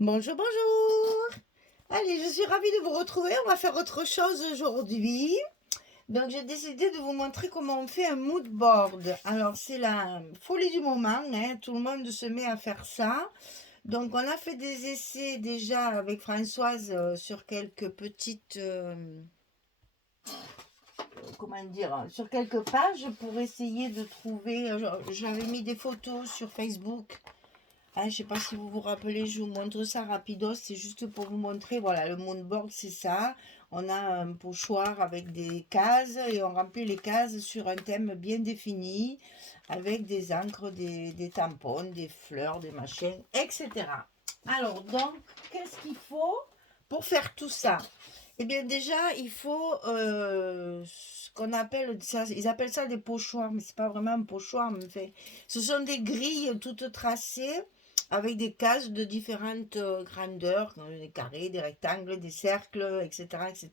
Bonjour, bonjour. Allez, je suis ravie de vous retrouver. On va faire autre chose aujourd'hui. Donc, j'ai décidé de vous montrer comment on fait un mood board. Alors, c'est la folie du moment, hein. Tout le monde se met à faire ça. Donc, on a fait des essais déjà avec Françoise sur quelques petites, comment dire, sur quelques pages pour essayer de trouver. J'avais mis des photos sur Facebook. Ah, je ne sais pas si vous vous rappelez, je vous montre ça rapidos, c'est juste pour vous montrer, voilà, le moodboard c'est ça. On a un pochoir avec des cases et on remplit les cases sur un thème bien défini, avec des encres, des tampons, des fleurs, des machins, etc. Alors, donc, qu'est-ce qu'il faut pour faire tout ça? Eh bien, déjà, il faut ce qu'on appelle ça, ils appellent ça des pochoirs, mais c'est pas vraiment un pochoir, mais fait, ce sont des grilles toutes tracées avec des cases de différentes grandeurs, des carrés, des rectangles, des cercles, etc., etc.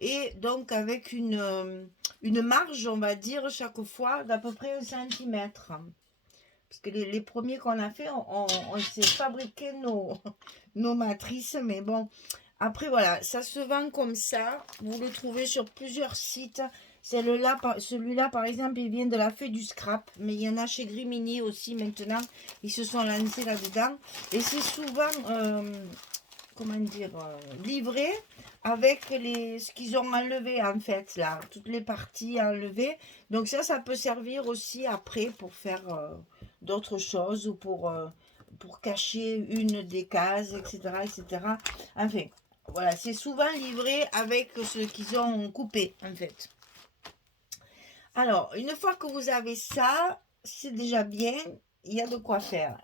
Et donc avec une marge, on va dire, chaque fois d'à peu près 1 centimètre. Parce que les premiers qu'on a fait, on s'est fabriqué nos matrices, mais bon, après voilà, ça se vend comme ça. Vous le trouvez sur plusieurs sites. Celui-là, par exemple, il vient de la Fée du Scrap, mais il y en a chez Grimini aussi maintenant. Ils se sont lancés là-dedans. Et c'est souvent, comment dire, livré avec ce qu'ils ont enlevé en fait, là, toutes les parties enlevées. Donc ça peut servir aussi après pour faire d'autres choses ou pour cacher une des cases, etc., etc. Enfin, voilà, c'est souvent livré avec ce qu'ils ont coupé, en fait. Alors, une fois que vous avez ça, c'est déjà bien, il y a de quoi faire.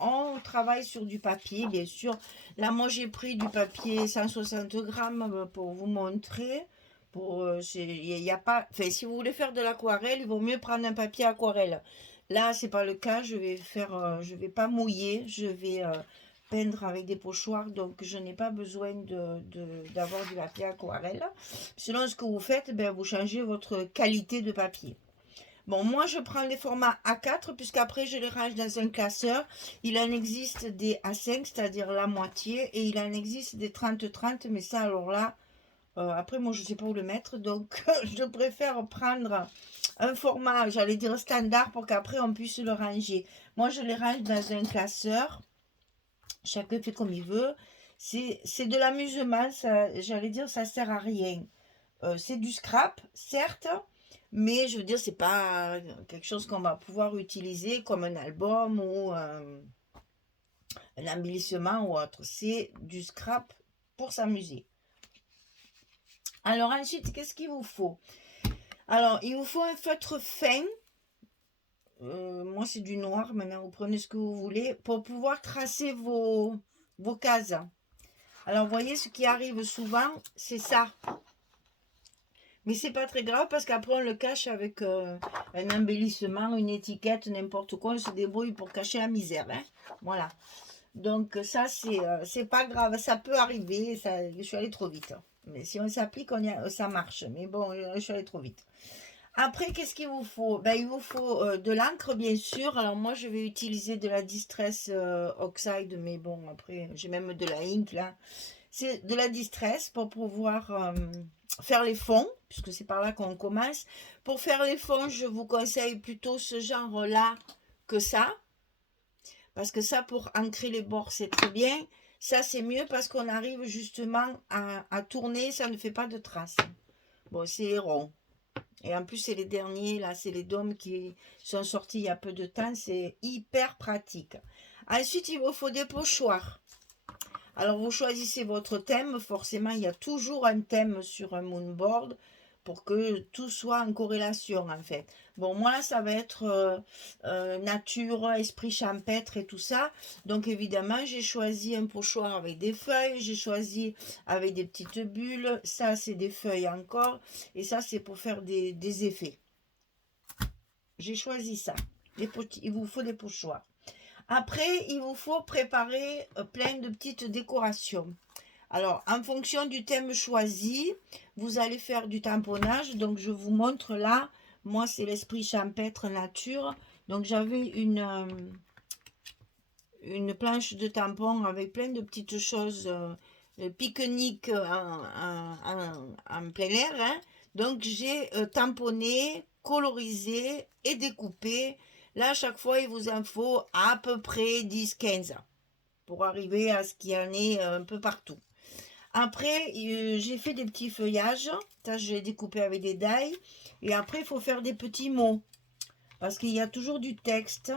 On travaille sur du papier, bien sûr. Là, moi, j'ai pris du papier 160 grammes pour vous montrer. Il y a pas, enfin, si vous voulez faire de l'aquarelle, il vaut mieux prendre un papier aquarelle. Là, c'est pas le cas. Je vais pas mouiller. Je vais peindre avec des pochoirs, donc je n'ai pas besoin d'avoir du papier aquarelle. Selon ce que vous faites, ben, vous changez votre qualité de papier. Bon, moi, je prends les formats A4, puisqu'après, je les range dans un classeur. Il en existe des A5, c'est-à-dire la moitié, et il en existe des 30-30, mais ça, alors là, après, moi, je ne sais pas où le mettre, donc je préfère prendre un format, j'allais dire standard, pour qu'après, on puisse le ranger. Moi, je les range dans un classeur. Chacun fait comme il veut. C'est de l'amusement, j'allais dire, ça sert à rien. C'est du scrap, certes, mais je veux dire, c'est pas quelque chose qu'on va pouvoir utiliser comme un album ou un embellissement ou autre. C'est du scrap pour s'amuser. Alors ensuite, qu'est-ce qu'il vous faut? Alors, il vous faut un feutre fin. Moi, c'est du noir. Maintenant, vous prenez ce que vous voulez pour pouvoir tracer vos cases. Alors, vous voyez, ce qui arrive souvent, c'est ça. Mais c'est pas très grave parce qu'après on le cache avec un embellissement, une étiquette, n'importe quoi. On se débrouille pour cacher la misère. Hein, voilà. Donc ça, c'est pas grave. Ça peut arriver. Ça, je suis allée trop vite. Mais si on s'applique, ça marche. Mais bon, je suis allée trop vite. Après, qu'est-ce qu'il vous faut? Ben, il vous faut de l'encre, bien sûr. Alors moi, je vais utiliser de la Distress Oxide. Mais bon, après, j'ai même de la ink là. C'est de la Distress pour pouvoir faire les fonds, puisque c'est par là qu'on commence. Pour faire les fonds, je vous conseille plutôt ce genre-là que ça, parce que ça, pour ancrer les bords, c'est très bien. Ça, c'est mieux parce qu'on arrive justement à tourner, ça ne fait pas de traces. Bon, c'est les ronds. Et en plus, c'est les derniers, là, c'est les dômes qui sont sortis il y a peu de temps. C'est hyper pratique. Ensuite, il vous faut des pochoirs. Alors, vous choisissez votre thème. Forcément, il y a toujours un thème sur un moonboard pour que tout soit en corrélation, en fait. Bon, moi, là, ça va être nature, esprit champêtre et tout ça. Donc, évidemment, j'ai choisi un pochoir avec des feuilles. J'ai choisi avec des petites bulles. Ça, c'est des feuilles encore. Et ça, c'est pour faire des effets. J'ai choisi ça. Il vous faut des pochoirs. Après, il vous faut préparer plein de petites décorations. Alors, en fonction du thème choisi, vous allez faire du tamponnage. Donc, je vous montre là. Moi, c'est l'esprit champêtre nature. Donc, j'avais une planche de tampon avec plein de petites choses pique-nique en plein air. Hein. Donc j'ai tamponné, colorisé et découpé. Là, à chaque fois, il vous en faut à peu près 10-15 pour arriver à ce qu'il y en ait un peu partout. Après, j'ai fait des petits feuillages. Ça, j'ai découpé avec des die. Et après, il faut faire des petits mots. Parce qu'il y a toujours du texte.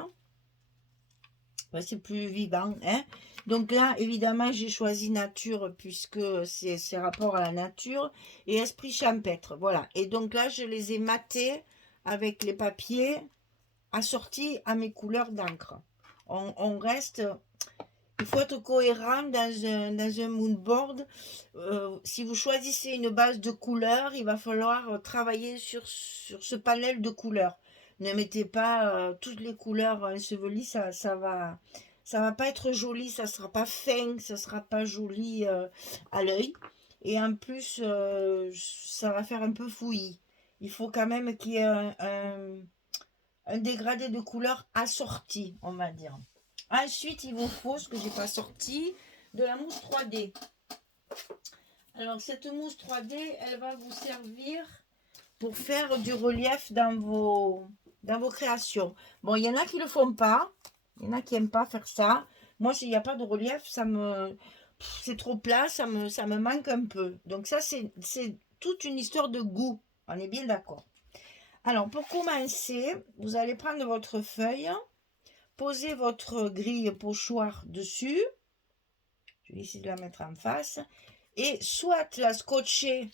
Ben, c'est plus vivant. Hein. Donc là, évidemment, j'ai choisi nature puisque c'est rapport à la nature. Et esprit champêtre. Voilà. Et donc là, je les ai matés avec les papiers assortis à mes couleurs d'encre. On reste... Il faut être cohérent dans un mood board. Si vous choisissez une base de couleurs, il va falloir travailler sur ce panel de couleurs. Ne mettez pas toutes les couleurs ensevelies, ça va pas être joli, ça sera pas fin, ça sera pas joli à l'œil. Et en plus, ça va faire un peu fouillis. Il faut quand même qu'il y ait un dégradé de couleurs assorti, on va dire. Ensuite, il vous faut, ce que j'ai pas sorti, de la mousse 3D. Alors, cette mousse 3D, elle va vous servir pour faire du relief dans vos créations. Bon, il y en a qui le font pas. Il y en a qui n'aiment pas faire ça. Moi, s'il n'y a pas de relief, c'est trop plat, ça me manque un peu. Donc ça, c'est toute une histoire de goût. On est bien d'accord. Alors, pour commencer, vous allez prendre votre feuille. Posez votre grille pochoir dessus. Je vais essayer de la mettre en face. Et soit la scotcher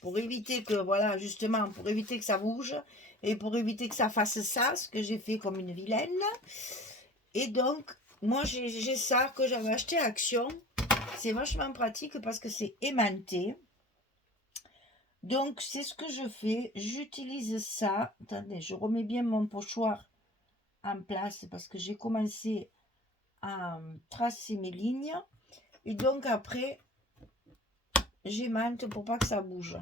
pour éviter que, voilà, justement, pour éviter que ça bouge. Et pour éviter que ça fasse ça, ce que j'ai fait comme une vilaine. Et donc, moi, j'ai ça que j'avais acheté à Action. C'est vachement pratique parce que c'est aimanté. Donc, c'est ce que je fais. J'utilise ça. Attendez, je remets bien mon pochoir en place parce que j'ai commencé à tracer mes lignes et donc après j'aimante pour pas que ça bouge.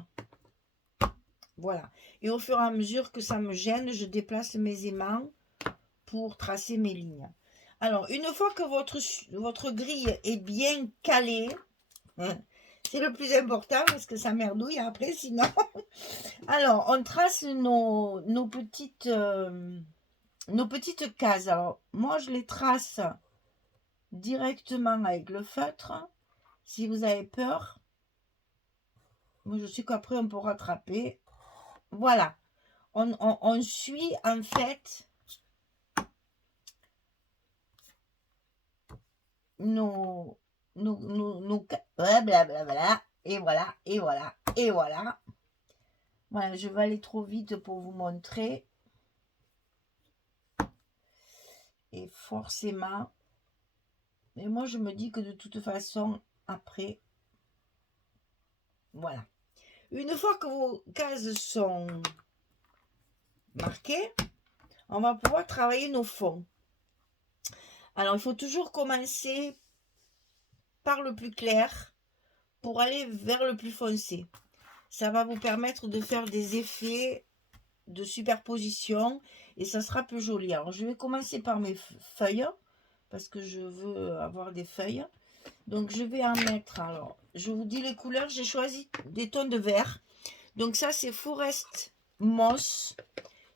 Voilà, et au fur et à mesure que ça me gêne, je déplace mes aimants pour tracer mes lignes. Alors une fois que votre grille est bien calée, c'est le plus important parce que ça merdouille après sinon. Alors on trace nos petites cases. Alors, moi, je les trace directement avec le feutre. Si vous avez peur, moi, je sais qu'après, on peut rattraper. Voilà. On suit, en fait, blablabla. Et voilà, et voilà, et voilà. Voilà, je vais aller trop vite pour vous montrer. Et forcément, mais moi je me dis que de toute façon, après, voilà. Une fois que vos cases sont marquées, on va pouvoir travailler nos fonds. Alors, il faut toujours commencer par le plus clair pour aller vers le plus foncé. Ça va vous permettre de faire des effets de superposition et ça sera plus joli. Alors, je vais commencer par mes feuilles parce que je veux avoir des feuilles. Donc, je vais en mettre. Alors, je vous dis les couleurs. J'ai choisi des tons de vert. Donc, ça, c'est Forest Moss.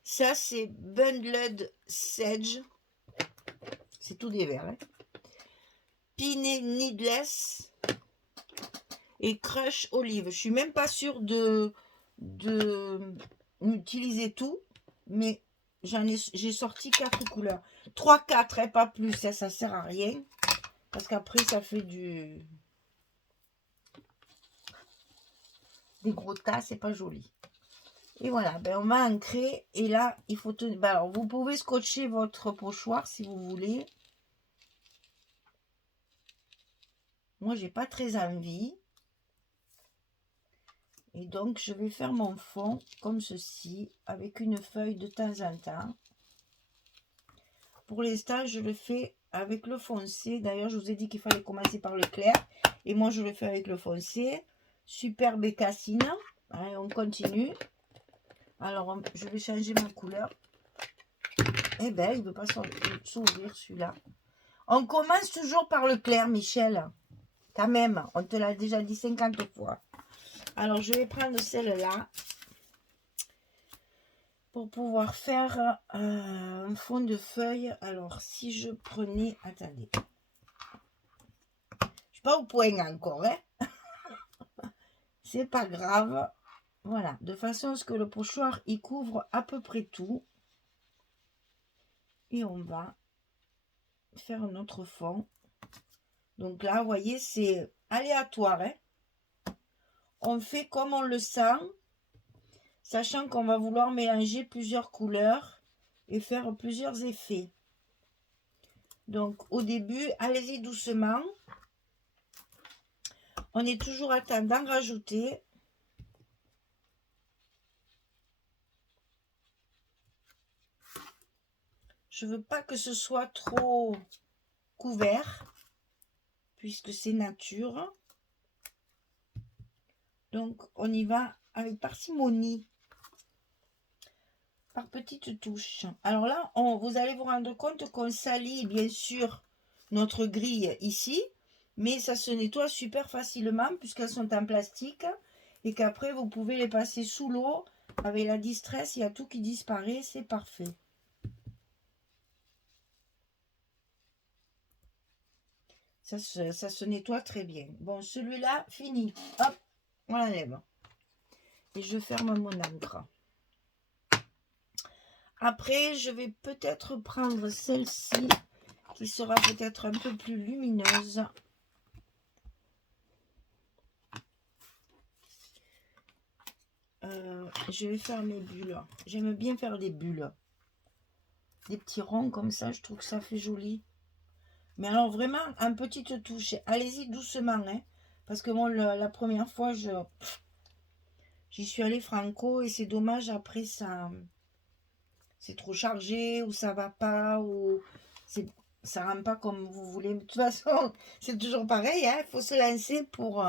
Ça, c'est Bundled Sedge. C'est tout des verts. Hein. Piney Needless. Et Crush Olive. Je suis même pas sûre de utiliser tout. Mais j'ai sorti 4 couleurs. 3-4, hein, pas plus. Ça sert à rien. Parce qu'après, ça fait des gros tas. C'est pas joli. Et voilà, ben on va ancrer. Et là, il faut tenir. Ben alors, vous pouvez scotcher votre pochoir si vous voulez. Moi, j'ai pas très envie. Et donc, je vais faire mon fond comme ceci, avec une feuille de temps en temps. Pour l'instant, je le fais avec le foncé. D'ailleurs, je vous ai dit qu'il fallait commencer par le clair. Et moi, je le fais avec le foncé. Super bécassine. Allez, on continue. Alors, je vais changer ma couleur. Eh ben, il ne veut pas s'ouvrir celui-là. On commence toujours par le clair, Michel. Quand même, on te l'a déjà dit 50 fois. Alors, je vais prendre celle-là pour pouvoir faire un fond de feuille. Alors, si je prenais... Attendez. Je suis pas au point encore, hein. C'est pas grave. Voilà, de façon à ce que le pochoir, il couvre à peu près tout. Et on va faire notre fond. Donc là, vous voyez, c'est aléatoire, hein. On fait comme on le sent, sachant qu'on va vouloir mélanger plusieurs couleurs et faire plusieurs effets. Donc au début, allez-y doucement. On est toujours à temps d'en rajouter. Je veux pas que ce soit trop couvert, puisque c'est nature. Donc on y va avec parcimonie, par petites touches. Alors là, vous allez vous rendre compte qu'on salit bien sûr notre grille ici, mais ça se nettoie super facilement puisqu'elles sont en plastique et qu'après vous pouvez les passer sous l'eau avec la distress, il y a tout qui disparaît, c'est parfait. Ça se nettoie très bien. Bon, celui-là, fini. Hop, on l'enlève. Et je ferme mon encre. Après, je vais peut-être prendre celle-ci qui sera peut-être un peu plus lumineuse. Je vais faire mes bulles. J'aime bien faire des bulles. Des petits ronds comme ça, je trouve que ça fait joli. Mais alors vraiment, en petite touche. Allez-y doucement, hein. Parce que moi, la première fois, j'y suis allée franco et c'est dommage, après, c'est trop chargé ou ça va pas ou ça rend pas comme vous voulez. De toute façon, c'est toujours pareil, hein. Il faut se lancer pour...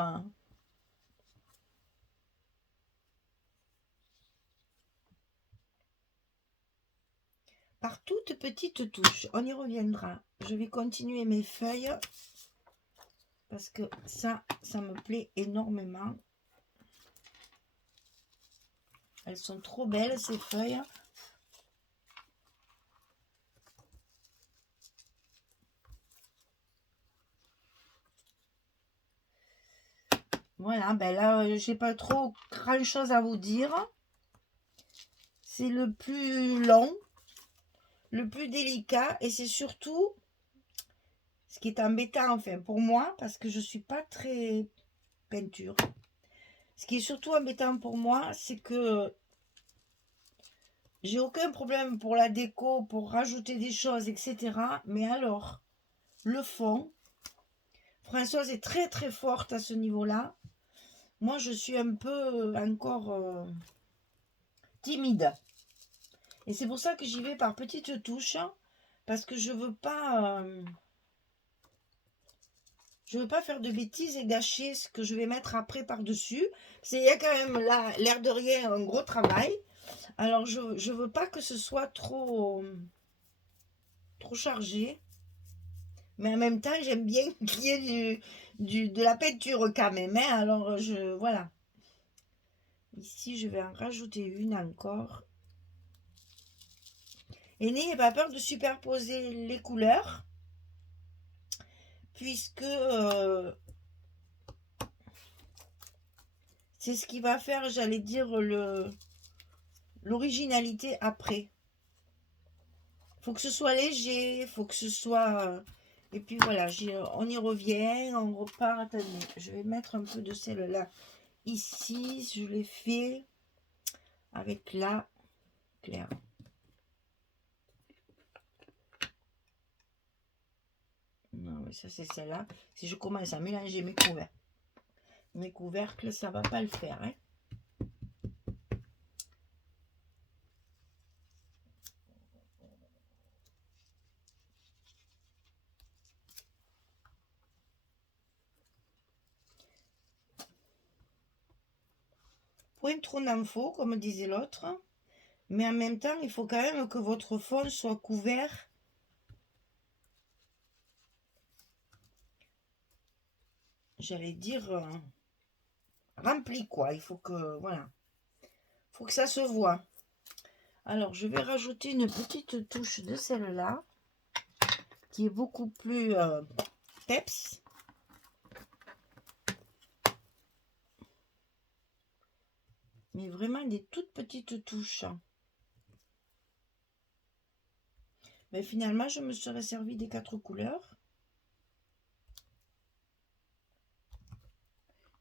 par toutes petites touches. On y reviendra. Je vais continuer mes feuilles parce que ça me plaît énormément. Elles sont trop belles, ces feuilles. Voilà, ben là, j'ai pas trop grand chose à vous dire. C'est le plus long, le plus délicat, et c'est surtout ce qui est embêtant, enfin, pour moi, parce que je suis pas très peinture. Ce qui est surtout embêtant pour moi, c'est que j'ai aucun problème pour la déco, pour rajouter des choses, etc. Mais alors, le fond, Françoise est très très forte à ce niveau-là. Moi, je suis un peu encore timide. Et c'est pour ça que j'y vais par petites touches. Parce que je veux pas faire de bêtises et gâcher ce que je vais mettre après par-dessus. Il y a quand même là, l'air de rien, un gros travail. Alors, je veux pas que ce soit trop chargé. Mais en même temps, j'aime bien qu'il y ait de la peinture quand même. Hein. Alors, voilà. Ici, je vais en rajouter une encore. Et n'ayez pas peur de superposer les couleurs. Puisque c'est ce qui va faire, j'allais dire, l'originalité après. Faut que ce soit léger, faut que ce soit... Et puis voilà, on y revient, on repart. Attendez, je vais mettre un peu de celle-là ici. Je l'ai fait avec la claire. Non, mais ça c'est celle-là. Si je commence à mélanger mes couvercles, ça va pas le faire. Hein. Point trop d'infos, comme disait l'autre. Mais en même temps, il faut quand même que votre fond soit couvert j'allais dire, rempli, quoi. Il faut que, voilà, faut que ça se voit. Alors, je vais rajouter une petite touche de celle-là, qui est beaucoup plus peps. Mais vraiment des toutes petites touches. Mais finalement, je me serais servi des 4 couleurs.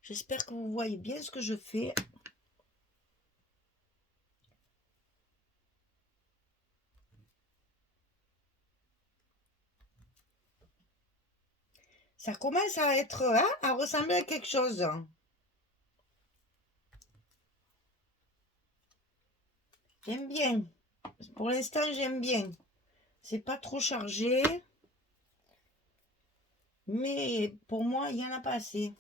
J'espère que vous voyez bien ce que je fais. Ça commence à être, hein, à ressembler à quelque chose. J'aime bien. Pour l'instant, j'aime bien. C'est pas trop chargé. Mais pour moi, il n'y en a pas assez.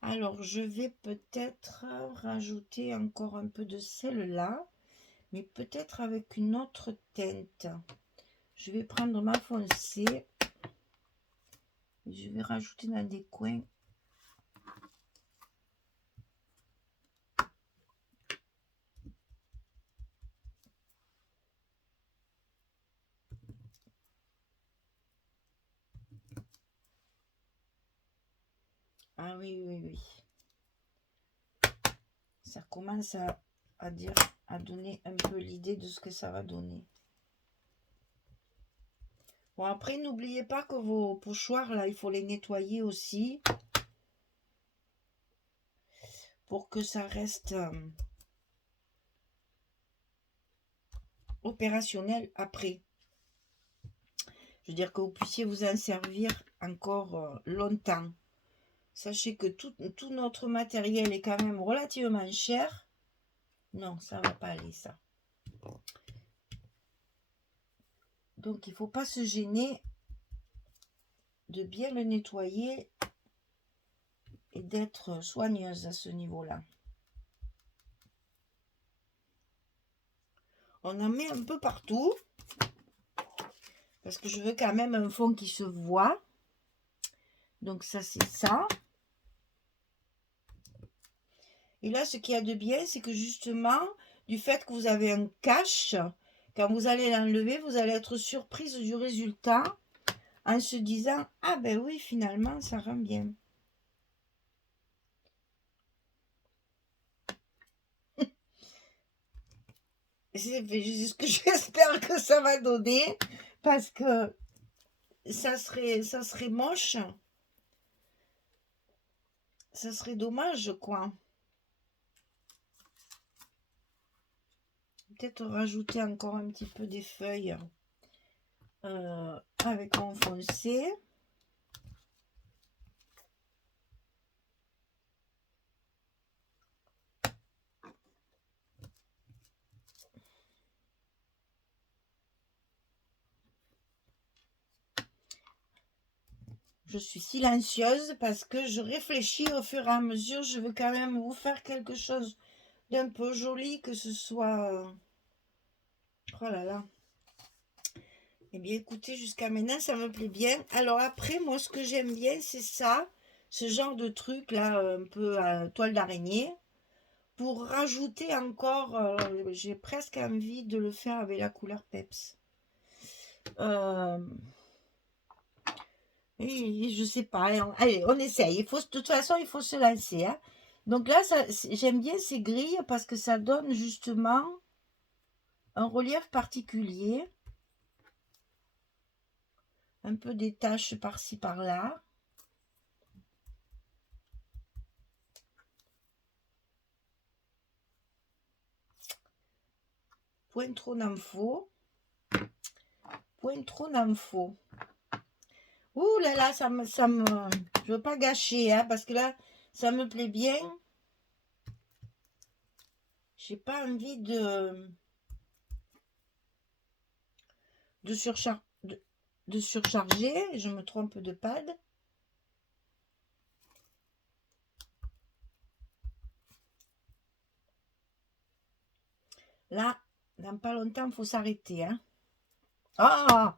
Alors, je vais peut-être rajouter encore un peu de celle-là. Mais peut-être avec une autre teinte. Je vais prendre ma foncée. Je vais rajouter dans des coins. Ah oui, oui, oui. Ça commence à donner un peu l'idée de ce que ça va donner. Bon, après, n'oubliez pas que vos pochoirs, là, il faut les nettoyer aussi. Pour que ça reste opérationnel après. Je veux dire que vous puissiez vous en servir encore longtemps. Sachez que tout notre matériel est quand même relativement cher. Non, ça va pas aller, ça. Donc, il ne faut pas se gêner de bien le nettoyer et d'être soigneuse à ce niveau-là. On en met un peu partout. Parce que je veux quand même un fond qui se voit. Donc, ça, c'est ça. Et là, ce qu'il y a de bien, c'est que justement, du fait que vous avez un cache, quand vous allez l'enlever, vous allez être surprise du résultat en se disant « Ah ben oui, finalement, ça rend bien. » C'est ce que j'espère que ça va donner, parce que ça serait moche. Ça serait dommage, quoi. Peut-être rajouter encore un petit peu des feuilles avec mon foncé. Je suis silencieuse parce que je réfléchis au fur et à mesure. Je veux quand même vous faire quelque chose d'un peu joli, que ce soit... Oh là là. Eh bien, écoutez, jusqu'à maintenant, ça me plaît bien. Alors après, moi, ce que j'aime bien, c'est ça. Ce genre de truc, là, un peu à toile d'araignée. Pour rajouter encore, j'ai presque envie de le faire avec la couleur Peps. Et je sais pas. Allez, on essaye. De toute façon, il faut se lancer. Hein. Donc là, j'aime bien ces grilles parce que ça donne justement un relief particulier. Un peu des taches par-ci, par-là. Point trop n'en faut. Point trop n'en faut. Ouh là là, je veux pas gâcher, hein, parce que là, ça me plaît bien. J'ai pas envie de surcharger. Je me trompe de pad. Là, dans pas longtemps, il faut s'arrêter. Hein. Ah!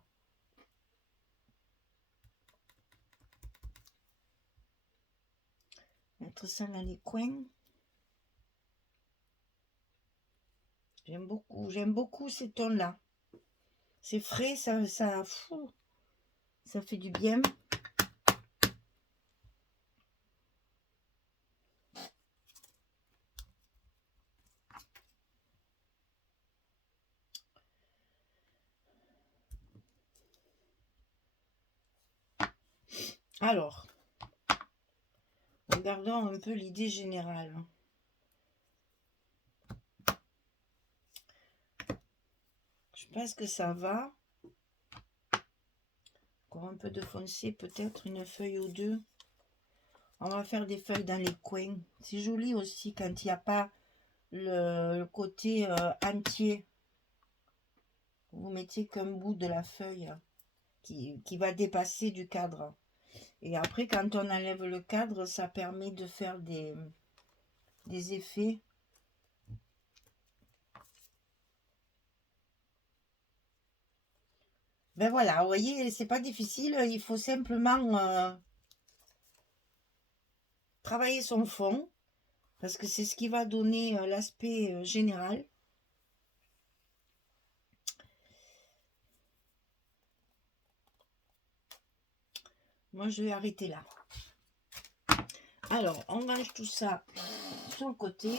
Mettre ça dans les coins. J'aime beaucoup ces tons-là. C'est frais, ça fait du bien. Alors, regardons un peu l'idée générale. Je pense que ça va. Encore un peu de foncé, peut-être une feuille ou deux. On va faire des feuilles dans les coins. C'est joli aussi quand il n'y a pas le côté entier. Vous mettez qu'un bout de la feuille qui va dépasser du cadre. Et après, quand on enlève le cadre, ça permet de faire des effets. Ben voilà, vous voyez, c'est pas difficile. Il faut simplement travailler son fond. Parce que c'est ce qui va donner l'aspect général. Moi, je vais arrêter là. Alors, on range tout ça sur le côté.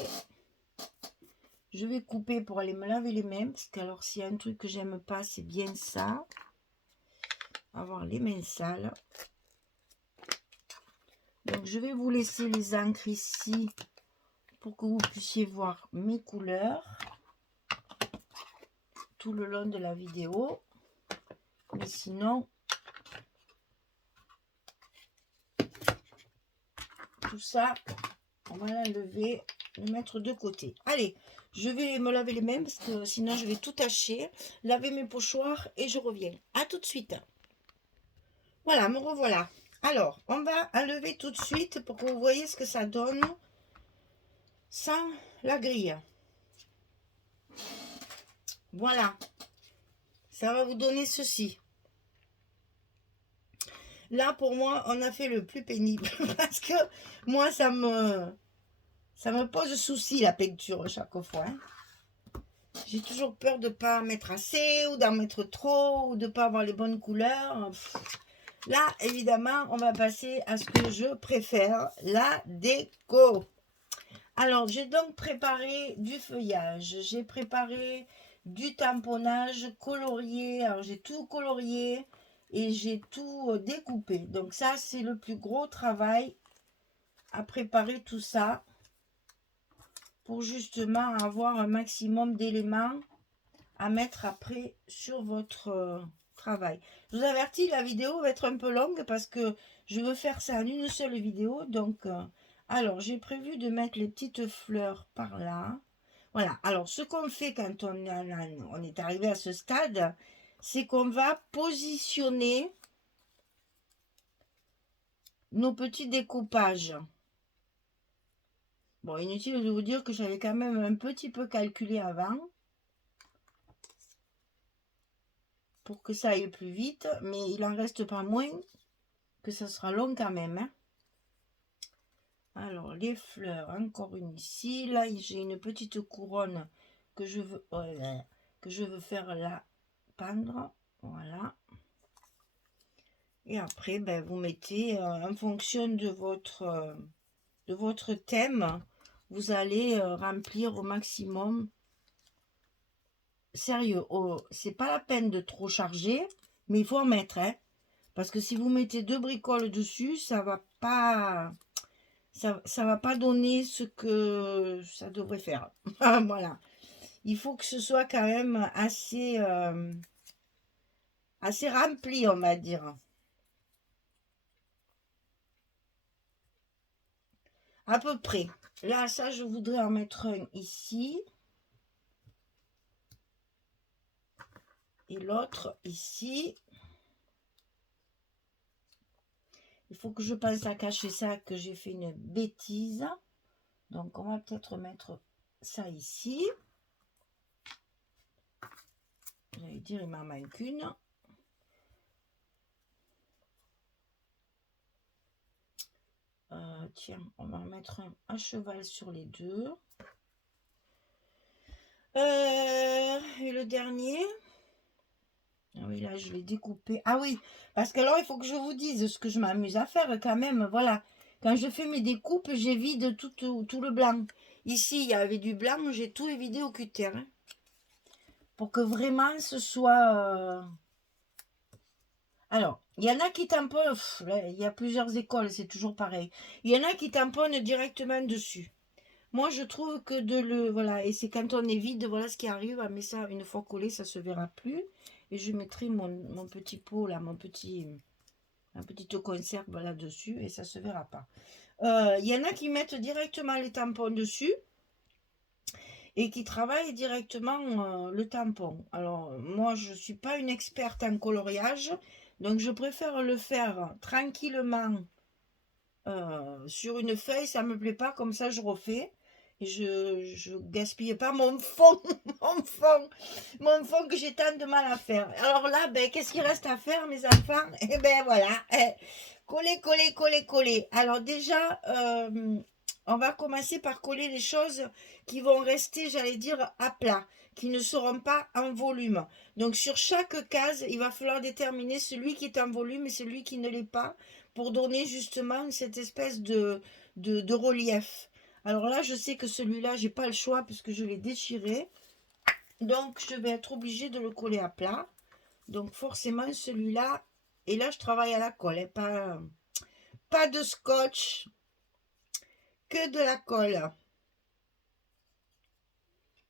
Je vais couper pour aller me laver les mains. Parce que alors, s'il y a un truc que j'aime pas, c'est bien ça. Avoir les mains sales. Donc, je vais vous laisser les encres ici pour que vous puissiez voir mes couleurs tout le long de la vidéo. Mais sinon, tout ça, on va l'enlever, le mettre de côté. Allez, je vais me laver les mains parce que sinon je vais tout tâcher. Laver mes pochoirs et je reviens. À tout de suite. Voilà, me revoilà. Alors, on va enlever tout de suite pour que vous voyez ce que ça donne sans la grille. Voilà. Ça va vous donner ceci. Là, pour moi, on a fait le plus pénible parce que moi, ça me pose souci la peinture chaque fois. Hein. J'ai toujours peur de ne pas mettre assez ou d'en mettre trop ou de ne pas avoir les bonnes couleurs. Là, évidemment, on va passer à ce que je préfère, la déco. Alors, j'ai donc préparé du feuillage. J'ai préparé du tamponnage colorié. Alors, j'ai tout colorié et j'ai tout découpé. Donc, ça, c'est le plus gros travail à préparer tout ça pour justement avoir un maximum d'éléments à mettre après sur votre travail. Je vous avertis, la vidéo va être un peu longue parce que je veux faire ça en une seule vidéo. Donc, alors, j'ai prévu de mettre les petites fleurs par là. Voilà. Alors, ce qu'on fait quand on est arrivé à ce stade, c'est qu'on va positionner nos petits découpages. Bon, inutile de vous dire que j'avais quand même un petit peu calculé avant pour que ça aille plus vite, mais il en reste pas moins que ça sera long quand même. Hein. Alors, les fleurs, encore une ici. Là, j'ai une petite couronne que je veux faire la pendre. Voilà. Et après, ben, vous mettez, en fonction de votre thème, vous allez remplir au maximum. Sérieux, oh, c'est pas la peine de trop charger, mais il faut en mettre, hein. Parce que si vous mettez 2 bricoles dessus, ça va pas donner ce que ça devrait faire. Voilà. Il faut que ce soit quand même assez rempli, on va dire. À peu près. Là, ça, je voudrais en mettre un ici. Et l'autre ici. Il faut que je pense à cacher ça, que j'ai fait une bêtise. Donc, on va peut-être mettre ça ici. J'allais dire, il m'en manque une. Tiens, on va en mettre un à cheval sur les deux. Et le dernier. Ah oui, là, je vais découper. Ah oui, parce que alors, il faut que je vous dise ce que je m'amuse à faire quand même. Voilà, quand je fais mes découpes, j'évite tout le blanc. Ici, il y avait du blanc, j'ai tout évidé au cutter. Hein, pour que vraiment ce soit... Alors, il y en a qui tamponnent... Là, il y a plusieurs écoles, c'est toujours pareil. Il y en a qui tamponnent directement dessus. Moi, je trouve que de le... Voilà, et c'est quand on est vide, voilà ce qui arrive. Mais ça, une fois collé, ça se verra plus. Et je mettrai mon petit pot, là, ma petite conserve là-dessus, et ça se verra pas. Il y en a qui mettent directement les tampons dessus et qui travaillent directement le tampon. Alors, moi, je suis pas une experte en coloriage, donc je préfère le faire tranquillement sur une feuille, ça me plaît pas, comme ça je refais. Et je gaspille pas mon fond, mon fond que j'ai tant de mal à faire. Alors là, ben, qu'est-ce qu'il reste à faire, mes enfants? Eh ben voilà, coller, coller, coller, coller. Alors déjà, on va commencer par coller les choses qui vont rester, j'allais dire, à plat, qui ne seront pas en volume. Donc sur chaque case, il va falloir déterminer celui qui est en volume et celui qui ne l'est pas, pour donner justement cette espèce de relief. Alors là, je sais que celui-là, j'ai pas le choix puisque je l'ai déchiré. Donc, je vais être obligée de le coller à plat. Donc, forcément, celui-là, et là, je travaille à la colle, hein, pas de scotch, que de la colle.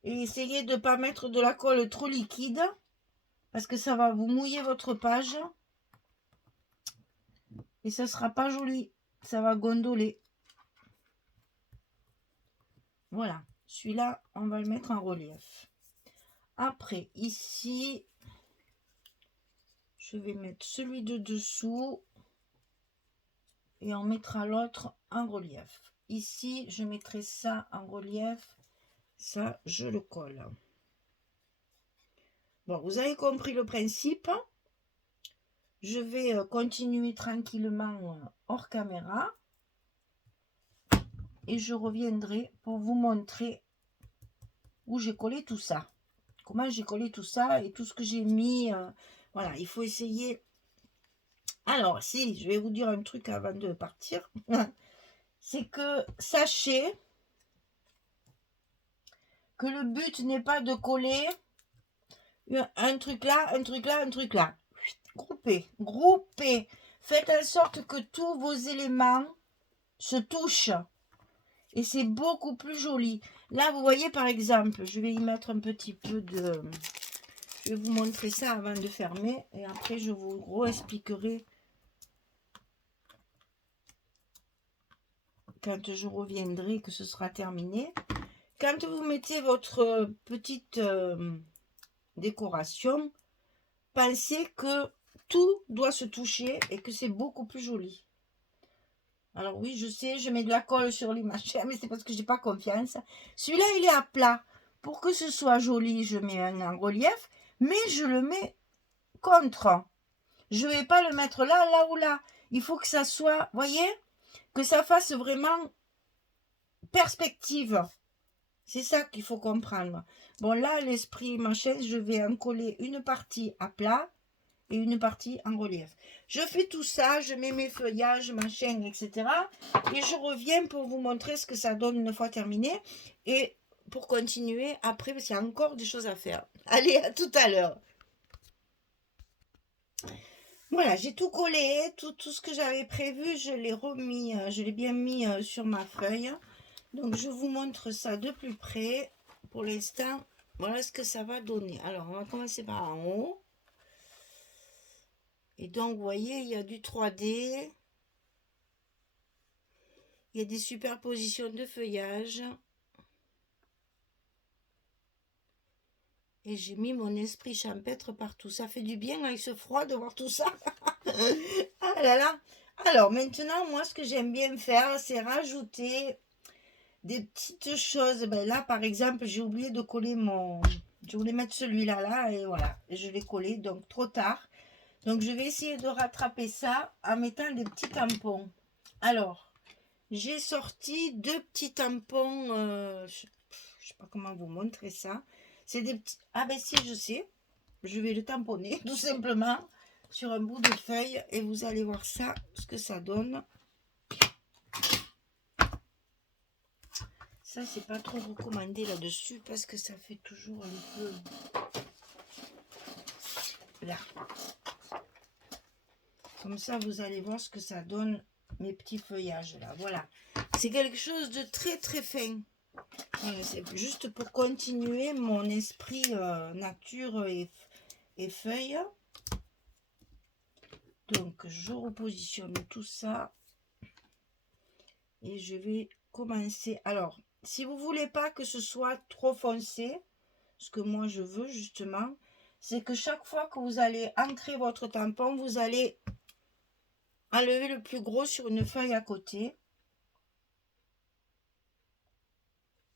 Et essayez de ne pas mettre de la colle trop liquide parce que ça va vous mouiller votre page. Et ça sera pas joli. Ça va gondoler. Voilà. Celui-là, on va le mettre en relief. Après, ici, je vais mettre celui de dessous et on mettra l'autre en relief. Ici, je mettrai ça en relief. Ça, je le colle. Bon, vous avez compris le principe. Je vais continuer tranquillement hors caméra. Et je reviendrai pour vous montrer où j'ai collé tout ça. Comment j'ai collé tout ça et tout ce que j'ai mis. Voilà, il faut essayer. Alors, si, je vais vous dire un truc avant de partir. C'est que sachez que le but n'est pas de coller un truc là, un truc là, un truc là. Groupez, groupez. Faites en sorte que tous vos éléments se touchent. Et c'est beaucoup plus joli. Là, vous voyez, par exemple, je vais y mettre un petit peu de... Je vais vous montrer ça avant de fermer. Et après, je vous re-expliquerai quand je reviendrai, que ce sera terminé. Quand vous mettez votre petite décoration, pensez que tout doit se toucher et que c'est beaucoup plus joli. Alors oui, je sais, je mets de la colle sur les machins, mais c'est parce que j'ai pas confiance. Celui-là, il est à plat. Pour que ce soit joli, je mets un en relief, mais je le mets contre. Je vais pas le mettre là, là ou là. Il faut que ça soit, voyez, que ça fasse vraiment perspective. C'est ça qu'il faut comprendre. Bon, là, l'esprit machin, je vais en coller une partie à plat et une partie en relief. Je fais tout ça, je mets mes feuillages, machin, etc. Et je reviens pour vous montrer ce que ça donne une fois terminé. Et pour continuer après, parce qu'il y a encore des choses à faire. Allez, à tout à l'heure. Voilà, j'ai tout collé, tout ce que j'avais prévu, je l'ai remis, je l'ai bien mis sur ma feuille. Donc, je vous montre ça de plus près. Pour l'instant, voilà ce que ça va donner. Alors, on va commencer par en haut. Et donc, vous voyez, il y a du 3D. Il y a des superpositions de feuillage. Et j'ai mis mon esprit champêtre partout. Ça fait du bien avec ce froid de voir tout ça. Ah là là. Alors, maintenant, moi, ce que j'aime bien faire, c'est rajouter des petites choses. Ben là, par exemple, j'ai oublié de coller mon... Je voulais mettre celui-là, là, et voilà. Je l'ai collé, donc trop tard. Donc, je vais essayer de rattraper ça en mettant des petits tampons. Alors, j'ai sorti 2 petits tampons. Je sais pas comment vous montrer ça. C'est des petits... Ah ben si, je sais. Je vais le tamponner tout simplement sur un bout de feuille et vous allez voir ça, ce que ça donne. Ça, c'est pas trop recommandé là-dessus parce que ça fait toujours un peu... Là. Comme ça, vous allez voir ce que ça donne, mes petits feuillages là. Voilà. C'est quelque chose de très très fin. Voilà, c'est juste pour continuer mon esprit nature et feuilles. Donc, je repositionne tout ça. Et je vais commencer. Alors, si vous voulez pas que ce soit trop foncé, ce que moi je veux justement, c'est que chaque fois que vous allez ancrer votre tampon, vous allez enlever le plus gros sur une feuille à côté.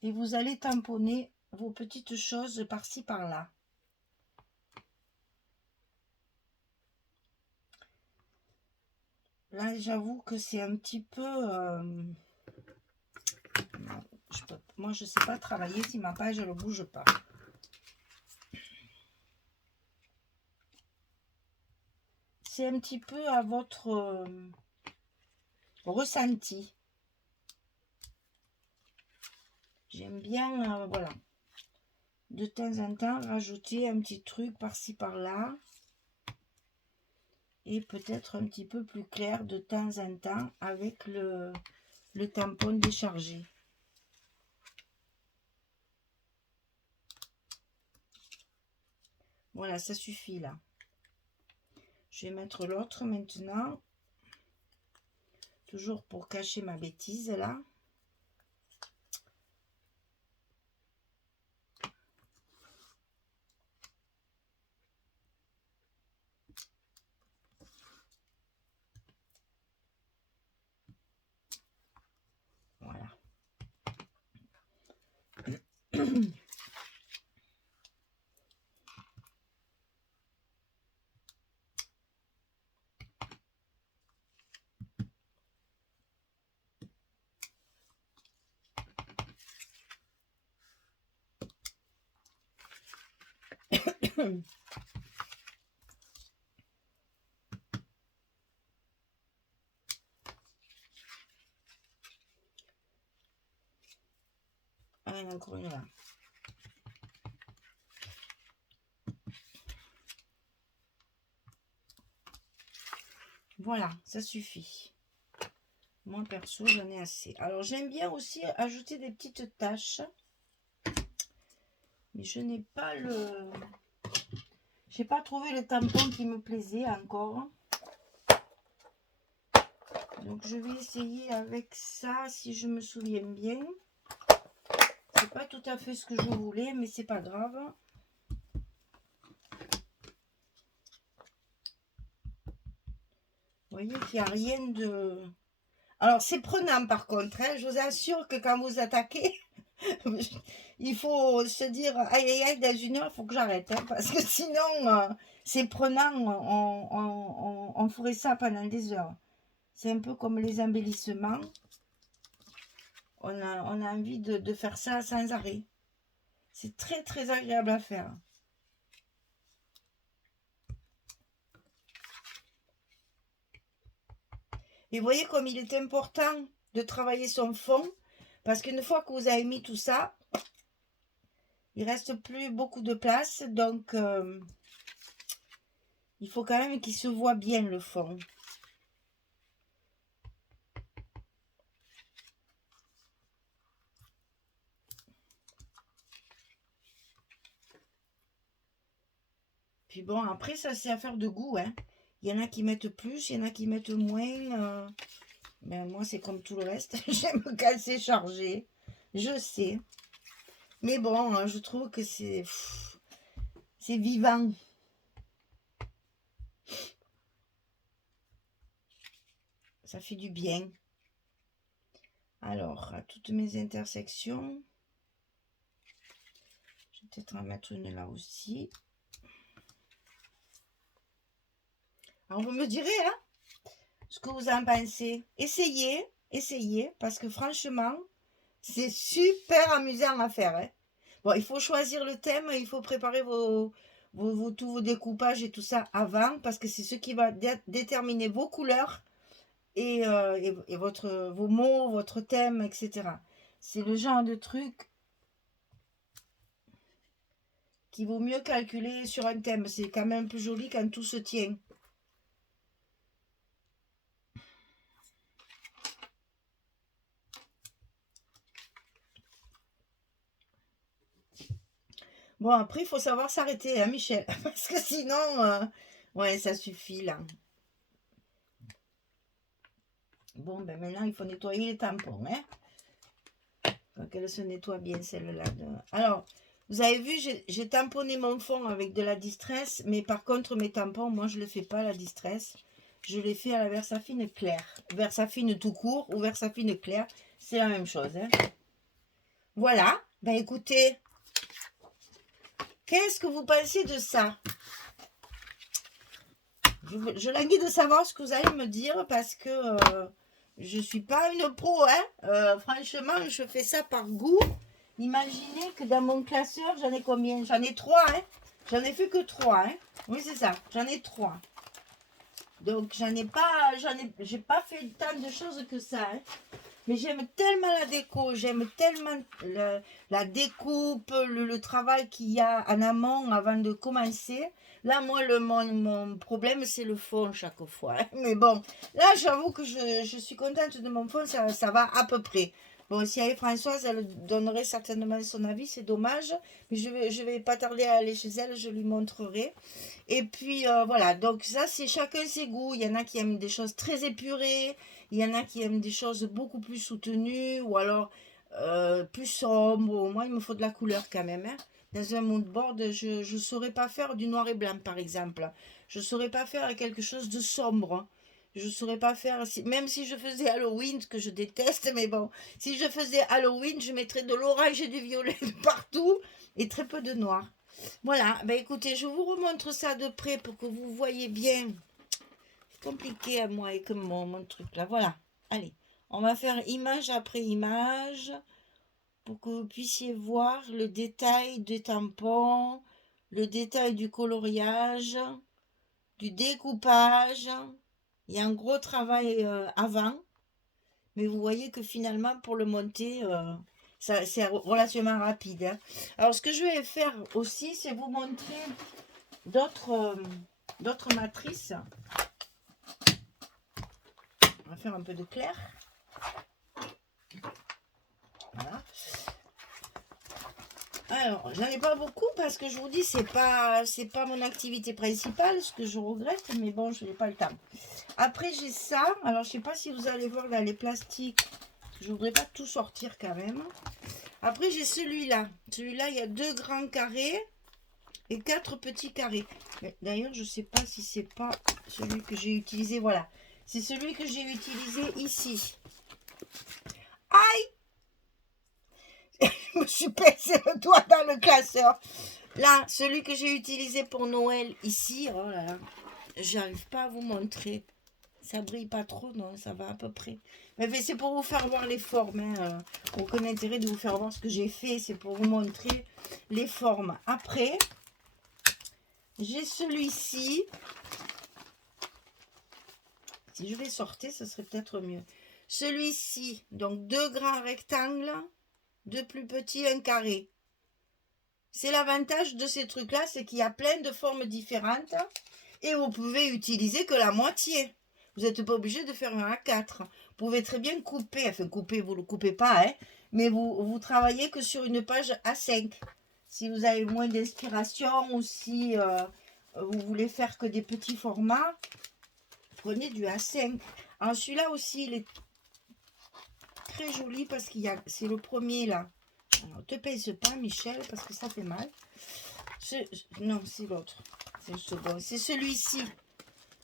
Et vous allez tamponner vos petites choses par-ci par-là. Là, j'avoue que c'est un petit peu... moi, je sais pas travailler si ma page ne bouge pas. C'est un petit peu à votre ressenti. J'aime bien, voilà, de temps en temps, rajouter un petit truc par-ci par-là. Et peut-être un petit peu plus clair de temps en temps avec le tampon déchargé. Voilà, ça suffit là. Je vais mettre l'autre maintenant. Toujours pour cacher ma bêtise là. Voilà. Ah, il y en a encore une là. Voilà, ça suffit. Moi, perso, j'en ai assez. Alors, j'aime bien aussi ajouter des petites taches. Mais je n'ai pas le... J'ai pas trouvé le tampon qui me plaisait encore. Donc, je vais essayer avec ça, si je me souviens bien. C'est pas tout à fait ce que je voulais, mais c'est pas grave. Vous voyez qu'il n'y a rien de... Alors, c'est prenant par contre. Hein. Je vous assure que quand vous attaquez, il faut se dire, aïe, aïe, aïe, dans une heure, il faut que j'arrête. Hein, parce que sinon, c'est prenant. On ferait ça pendant des heures. C'est un peu comme les embellissements. On a envie de faire ça sans arrêt. C'est très, très agréable à faire. Et vous voyez comme il est important de travailler son fond. Parce qu'une fois que vous avez mis tout ça, il reste plus beaucoup de place. Donc, il faut quand même qu'il se voit bien le fond. Puis bon, après, ça c'est affaire de goût. Hein. Il y en a qui mettent plus, il y en a qui mettent moins. Ben, moi, c'est comme tout le reste. J'aime quand c'est chargé. Je sais. Mais bon, je trouve que c'est vivant. Ça fait du bien. Alors, à toutes mes intersections, je vais peut-être en mettre une là aussi. Alors, vous me direz, hein, ce que vous en pensez. Essayez essayez, parce que franchement, c'est super amusant à faire, hein. Bon, il faut choisir le thème, il faut préparer tous vos découpages et tout ça avant, parce que c'est ce qui va déterminer vos couleurs et vos mots, votre thème, etc. C'est le genre de truc qu'il vaut mieux calculer sur un thème. C'est quand même plus joli quand tout se tient. Bon, après, il faut savoir s'arrêter, hein, Michel, parce que sinon, ouais, ça suffit, là. Bon, ben maintenant, il faut nettoyer les tampons, hein. Faut qu'elle se nettoie bien, celle-là. Alors, vous avez vu, j'ai tamponné mon fond avec de la distress, mais par contre, mes tampons, moi, je ne le fais pas, la distress. Je les fais à la Versafine claire. Versafine tout court ou Versafine claire, c'est la même chose, hein. Voilà, ben écoutez, qu'est-ce que vous pensez de ça? Je languis de savoir ce que vous allez me dire parce que je suis pas une pro, hein. Franchement, je fais ça par goût. Imaginez que dans mon classeur, j'en ai combien? J'en ai 3, hein. J'en ai fait que 3, hein. Oui, c'est ça, j'en ai 3. Donc, j'ai pas fait tant de choses que ça, hein. Mais j'aime tellement la déco, j'aime tellement la découpe, le travail qu'il y a en amont avant de commencer. Là, moi, mon problème, c'est le fond chaque fois, hein. Mais bon, là, j'avoue que je suis contente de mon fond, ça va à peu près. Bon, si avec Françoise, elle donnerait certainement son avis, c'est dommage. Mais je vais pas tarder à aller chez elle, je lui montrerai. Et puis, voilà, donc ça, c'est chacun ses goûts. Il y en a qui aiment des choses très épurées. Il y en a qui aiment des choses beaucoup plus soutenues ou alors plus sombres. Moi, il me faut de la couleur quand même, hein. Dans un mood board, je ne saurais pas faire du noir et blanc, par exemple. Je ne saurais pas faire quelque chose de sombre. Je ne saurais pas faire, même si je faisais Halloween, que je déteste, mais bon, si je faisais Halloween, je mettrais de l'orange et du violet de partout et très peu de noir. Voilà, ben écoutez, je vous remontre ça de près pour que vous voyez bien. C'est compliqué à moi avec mon truc là. Voilà, allez, on va faire image après image pour que vous puissiez voir le détail des tampons, le détail du coloriage, du découpage. Il y a un gros travail avant, mais vous voyez que finalement pour le monter, c'est relativement rapide, hein. Alors ce que je vais faire aussi, c'est vous montrer d'autres matrices. On va faire un peu de clair. Voilà. Alors, j'en ai pas beaucoup parce que je vous dis, c'est pas mon activité principale, ce que je regrette, mais bon, je n'ai pas le temps. Après, j'ai ça. Alors, je sais pas si vous allez voir là les plastiques. Je voudrais pas tout sortir quand même. Après, j'ai celui-là. Celui-là, il y a 2 grands carrés et 4 petits carrés. D'ailleurs, je sais pas si c'est pas celui que j'ai utilisé. Voilà. C'est celui que j'ai utilisé ici. Aïe! Je me suis pincé le doigt dans le classeur. Là, celui que j'ai utilisé pour Noël ici. Oh là là. J'arrive pas à vous montrer. Ça brille pas trop, non, ça va à peu près. Mais c'est pour vous faire voir les formes, hein. Aucun intérêt de vous faire voir ce que j'ai fait. C'est pour vous montrer les formes. Après, j'ai celui-ci. Si je vais sortir, ce serait peut-être mieux. Celui-ci, donc 2 grands rectangles, 2 plus petits, un carré. C'est l'avantage de ces trucs-là, c'est qu'il y a plein de formes différentes et vous pouvez utiliser que la moitié. Vous n'êtes pas obligé de faire un A4. Vous pouvez très bien couper, enfin couper, vous ne le coupez pas, hein, mais vous travaillez que sur une page A5. Si vous avez moins d'inspiration ou si vous voulez faire que des petits formats, prenez du A5. Alors celui-là aussi, il est très joli parce qu'il y a, c'est le premier là. Alors, ne te pèse pas, Michel, parce que ça fait mal. Non, c'est l'autre. C'est le second. C'est celui-ci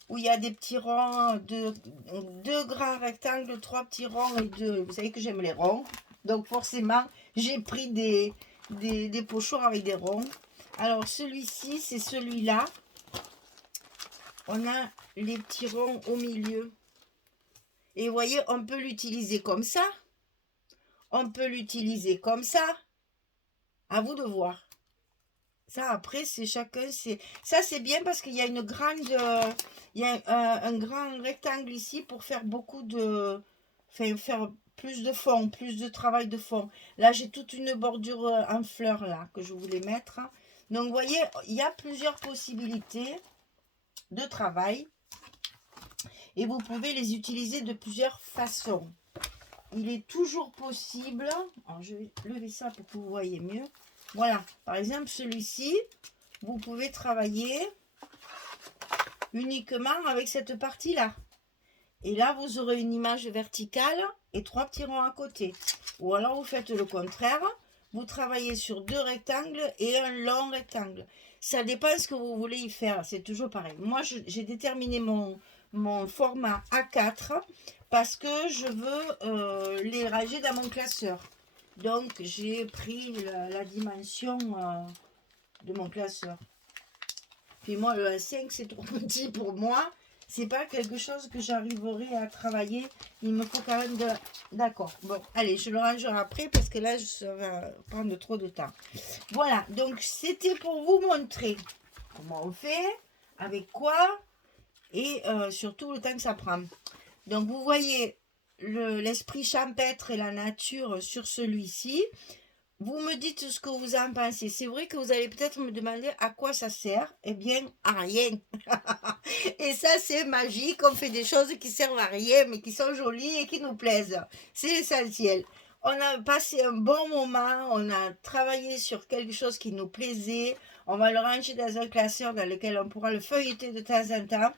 où il y a des petits ronds, 2 grands rectangles, 3 petits ronds et 2. Vous savez que j'aime les ronds. Donc, forcément, j'ai pris des pochoirs avec des ronds. Alors, celui-ci, c'est celui-là. On a les petits ronds au milieu. Et vous voyez, on peut l'utiliser comme ça. On peut l'utiliser comme ça. À vous de voir. Ça, après, c'est chacun. Ça, c'est bien parce qu'il y a une grande. Il y a un grand rectangle ici pour faire beaucoup de. Enfin, faire plus de fond, plus de travail de fond. Là, j'ai toute une bordure en fleurs là que je voulais mettre. Donc, vous voyez, il y a plusieurs possibilités de travail. Et vous pouvez les utiliser de plusieurs façons. Il est toujours possible. Alors, je vais lever ça pour que vous voyez mieux. Voilà, par exemple, celui-ci, vous pouvez travailler uniquement avec cette partie-là. Et là, vous aurez une image verticale et 3 petits ronds à côté. Ou alors, vous faites le contraire. Vous travaillez sur 2 rectangles et un long rectangle. Ça dépend ce que vous voulez y faire. C'est toujours pareil. Moi, j'ai déterminé mon format A4 parce que je veux les ranger dans mon classeur. Donc, j'ai pris la dimension de mon classeur. Puis moi, le A5, c'est trop petit pour moi. C'est pas quelque chose que j'arriverai à travailler. Il me faut quand même de... D'accord. Bon, allez, je le rangerai après parce que là, ça va prendre trop de temps. Voilà, donc c'était pour vous montrer comment on fait, avec quoi et surtout le temps que ça prend. Donc, vous voyez l'esprit champêtre et la nature sur celui-ci. Vous me dites ce que vous en pensez. C'est vrai que vous allez peut-être me demander à quoi ça sert. Eh bien, à rien. Et ça, c'est magique. On fait des choses qui servent à rien, mais qui sont jolies et qui nous plaisent. C'est l'essentiel. On a passé un bon moment. On a travaillé sur quelque chose qui nous plaisait. On va le ranger dans un classeur dans lequel on pourra le feuilleter de temps en temps.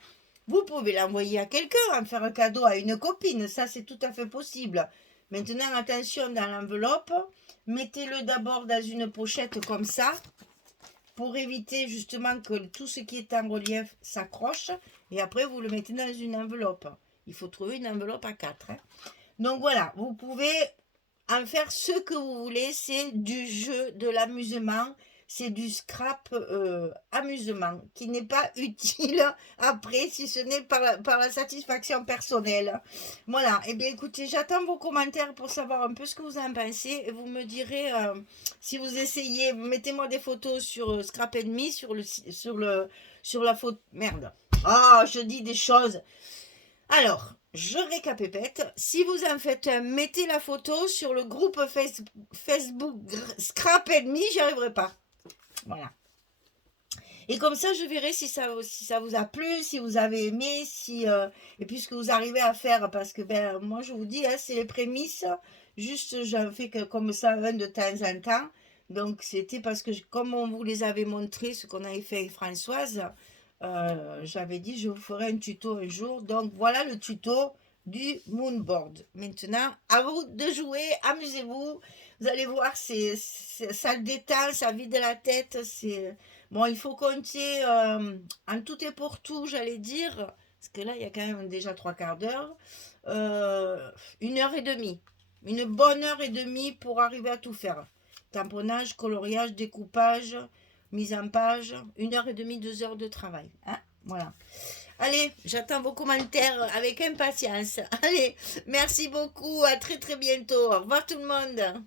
Vous pouvez l'envoyer à quelqu'un, en faire un cadeau à une copine. Ça, c'est tout à fait possible. Maintenant, attention dans l'enveloppe. Mettez-le d'abord dans une pochette comme ça pour éviter justement que tout ce qui est en relief s'accroche. Et après, vous le mettez dans une enveloppe. Il faut trouver une enveloppe à 4. Donc voilà, vous pouvez en faire ce que vous voulez. C'est du jeu, de l'amusement. C'est du scrap amusement qui n'est pas utile après si ce n'est par la satisfaction personnelle. Voilà, et bien écoutez, j'attends vos commentaires pour savoir un peu ce que vous en pensez. Et vous me direz si vous essayez, mettez-moi des photos sur Scrap Enemy, sur la photo. Merde. Oh, je dis des choses. Alors, je récapépète. Si vous en faites un, mettez la photo sur le groupe Facebook Scrap Enemy, j'y arriverai pas. Voilà. Et comme ça, je verrai si ça vous a plu, si vous avez aimé, et puis ce que vous arrivez à faire. Parce que moi, je vous dis, c'est les prémices. Juste, j'en fais comme ça un de temps en temps. Donc, c'était parce que comme on vous les avait montré, ce qu'on avait fait avec Françoise, j'avais dit, je vous ferai un tuto un jour. Donc, voilà le tuto du moonboard. Maintenant, à vous de jouer, amusez-vous. Vous allez voir, ça le détend, ça vide la tête. Bon, il faut compter en tout et pour tout, j'allais dire. Parce que là, il y a quand même déjà 3/4 d'heure. 1 heure et demie. Une bonne heure et demie pour arriver à tout faire. Tamponnage, coloriage, découpage, mise en page. 1 heure et demie, 2 heures de travail. Hein, voilà. Allez, j'attends vos commentaires avec impatience. Allez, merci beaucoup. À très très bientôt. Au revoir tout le monde.